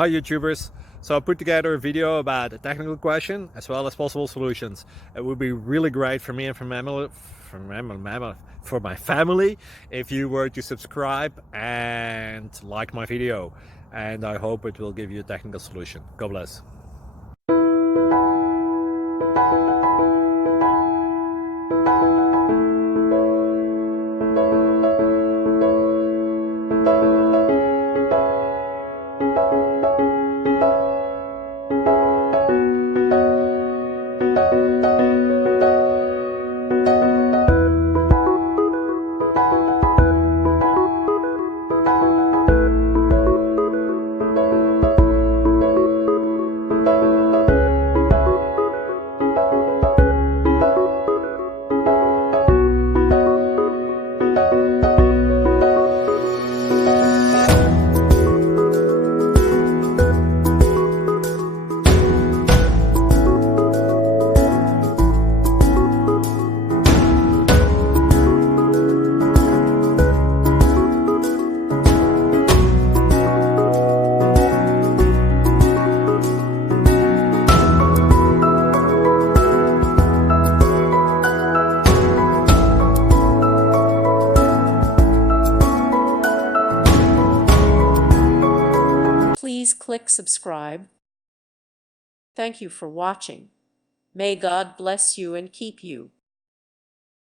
Hi YouTubers. So I put together a video about a technical question as well as possible solutions. It would be really great for me and for my family if you were to subscribe and like my video, and I hope it will give you a technical solution. God bless. Please click subscribe. Thank you for watching. May God bless you and keep you.